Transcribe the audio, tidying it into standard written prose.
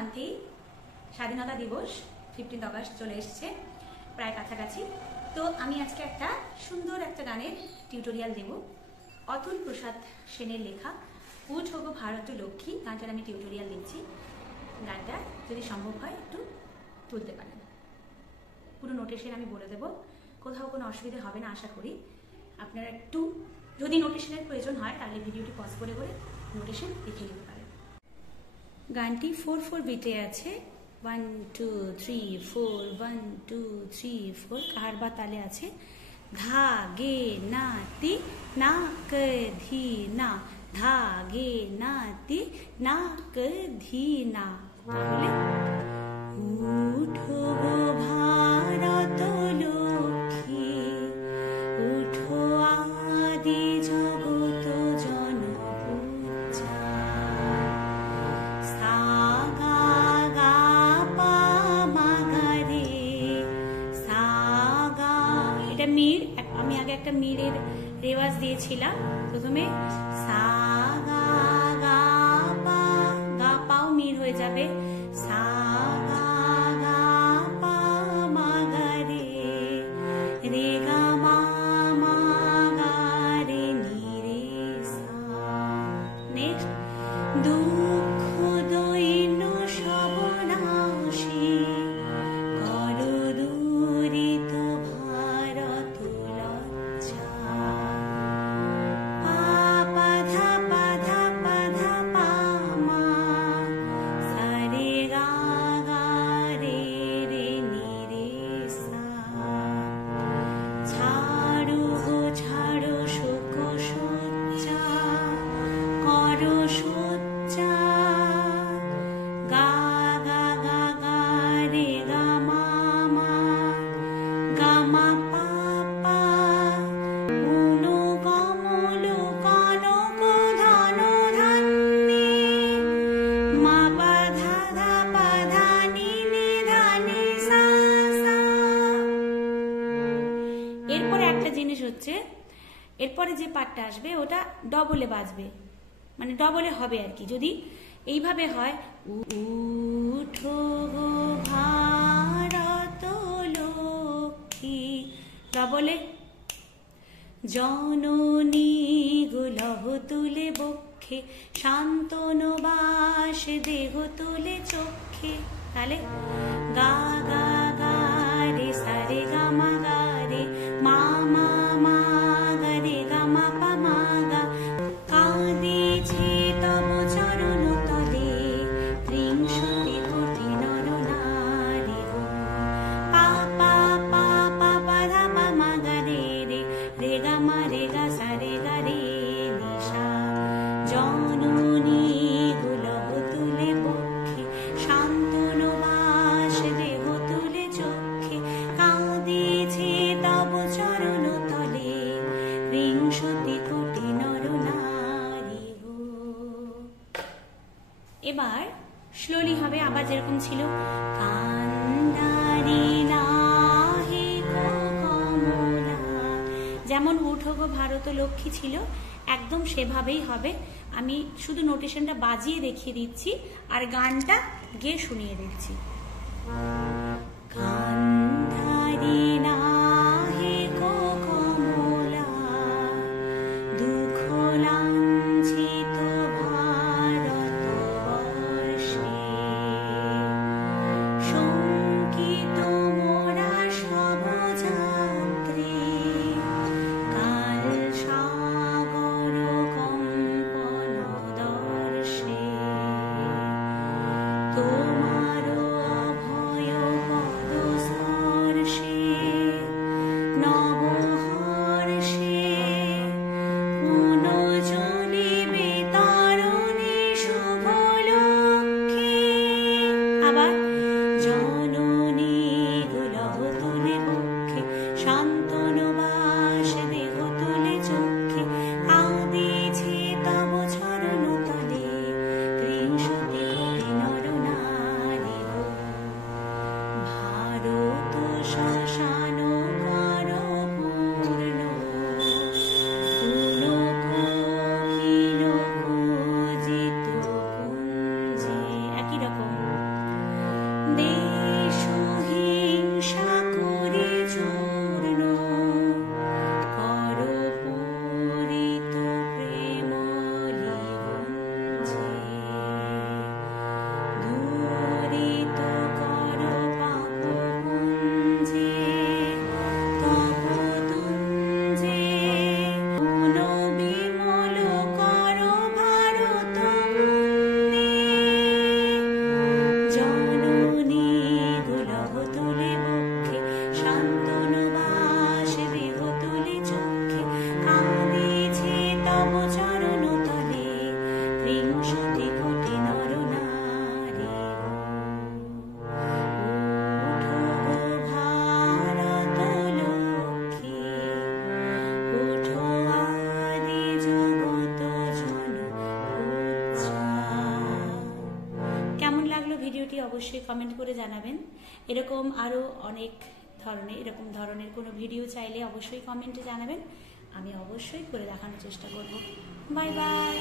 শান্তি স্বাধীনতা দিবস 15 আগস্ট চলে এসেছে প্রায় কাছাকাছি। তো আমি আজকে একটা সুন্দর একটা গানের টিউটোরিয়াল দেব। অতুল প্রসাদ সেনের লেখা উঠ গো ভারত লক্ষ্মী গানটার আমি টিউটোরিয়াল দিচ্ছি। গানটা যদি সম্ভব হয় একটু তুলতে পারেন। পুরো নোটেশন আমি বলে দেব, কোথাও কোনো অসুবিধা হবে না আশা করি। আপনারা একটু যদি নোটেশনের প্রয়োজন হয় তাহলে ভিডিওটি পজ করে নোটেশন লিখে নিতে পারেন। গানটি 4/4 বিটে আছে। 1 2 3 4 1 2 3 4 কাহার বা তালে আছে। ধা গে না তি না ক ধি না, ধা গে না তি না ক ধি না। তাহলে উঠো গো ভারত লক্ষ্মী, উঠো আদি জগত জনপূজা। সা গা গা পা মা গা রে, সা গা, এটা মির। আমি আগে একটা মিরের রেওয়াজ দিয়েছিলাম। প্রথমে সা গা গা পা, গা পাও মির হয়ে যাবে। সা গা গা পা মা গা রে, রে গা মা মা গা রে নি রে সা। নেক্সট দুঃখ দৈন্য সবনাশী কর দূরিত ভারত লজ্জা। পা পা ধা পা ধা পা ধা পা মা, সা রে গা গা রে রে নি রে সা। ছাড়ো গো ছাড়ো শোক সজ্জা, করো সজ্জা। গা গা গা গা রে গা মা মা, গা মা পা পা। উনো কমল কনক ধন ধান্যে, মা পা ধা ধা পা ধা নি নি ধা নি সা সা। এরপরে একটা জিনিস হচ্ছে, এরপরে যে পার্টটা আসবে ওটা ডবলে বাজবে, মানে ডবলে হবে আর কি। যদি এইভাবে হয়, উঠো গো ভারত লক্ষ্মী, ডবলে জননী গুলহ তুলে বক্ষে, শান্তনু বাস দেহ তুলে চক্ষে। তাহলে গা গা গা রে সা রে গা মা গা রে, মা মা মা গা রে গা মা পা মা গা। কাঁদিছে তব চরণ তলে, ত্রিংশতি কোটি নর নারী গো। পা পা পা পা পা ধা পা মা গা রে রে, রে গা মা রে গা সা রে গা রে নি সা। জননী গুলহ তুলে বক্ষে, শান্তনু বাস দেহ তুলে চক্ষে। কাঁদিছে তব চরণ তলে, ত্রিংশতি কোটি নর নারী গো। এবার স্লোলি হবে, আবার যেরকম ছিল। কান্দারি নাহি গো কমলা, যেমন উঠো গো ভারত লক্ষ্মী ছিল একদম সেভাবেই হবে। আমি শুধু নোটেশনটা বাজিয়ে দেখিয়ে দিচ্ছি আর গানটা গেয়ে শুনিয়ে দিচ্ছি। কান্দারি নাহি গো কমলা, দুঃখ লাঞ্ছিত ভারতবর্ষে। শঙ্কিত মোরা সব যাত্রী, কাল সাগর কম্পন দর্শে। তোমার অভয় পদ স্পর্শে, নবহর্ষে পুনর্জনিবে তরুণী শুভ লক্ষ্মী। আবার জননী গুলহ তুলে বক্ষে, শান্তনু বাস দেহ তুলে চক্ষে। কাঁদিছে তব চরণ তলে, ত্রিংশতি কোটি নর নারী গো। ভারত শ্মশান কর পূর্ণ, পুলক কিল পূজিত কুঞ্জে। একই রকম কমেন্ট করে জানাবেন। এরকম আরও অনেক এরকম ধরনের কোনো ভিডিও চাইলে অবশ্যই কমেন্টে জানাবেন, আমি অবশ্যই করে দেখানোর চেষ্টা করব। Bye bye.